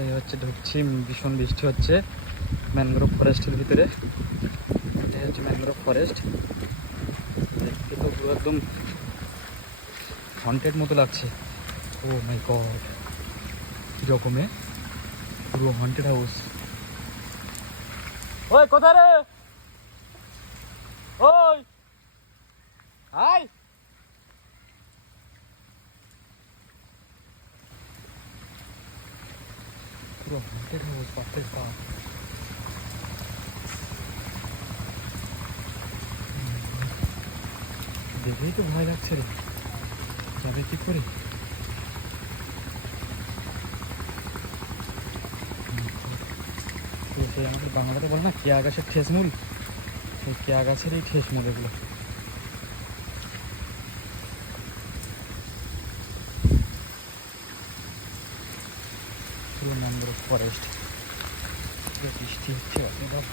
এই হচ্ছে ঢুকছি, ভীষণ বৃষ্টি হচ্ছে ম্যানগ্রোভ ফরেস্টের ভিতরে। এটা হচ্ছে ম্যানগ্রোভ ফরেস্ট, দেখতে তো পুরো একদম হন্টেড মতো লাগছে। ও মাই গড, কি রকমের পুরো হন্টেড হাউস। ওই কোথায় রে, ওই হাই, পুরো হন্টেড হাউস, বাপরে বাপ। দেখেই তো ভয় লাগছে রে, যাবে কি করে। সেই আমাদের বাংলাতে বলে না কেয়া গাছের ঠেসমূল, সেই কেয়া গাছেরই ঠেসমূল এগুলো। পুরো ম্যানগ্রোভ ফরেস্ট, বৃষ্টি হচ্ছে বাপরে বাপ।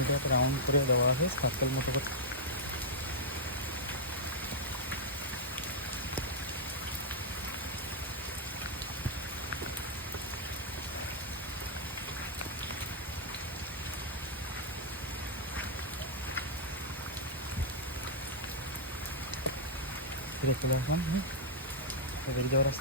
এটা একটা রাউন্ড করে দেওয়া আছে সার্কেল মতো করে। ফিরে চলে আসলাম, হ্যাঁ, বেরিয়ে যাওয়ার রাস্তা।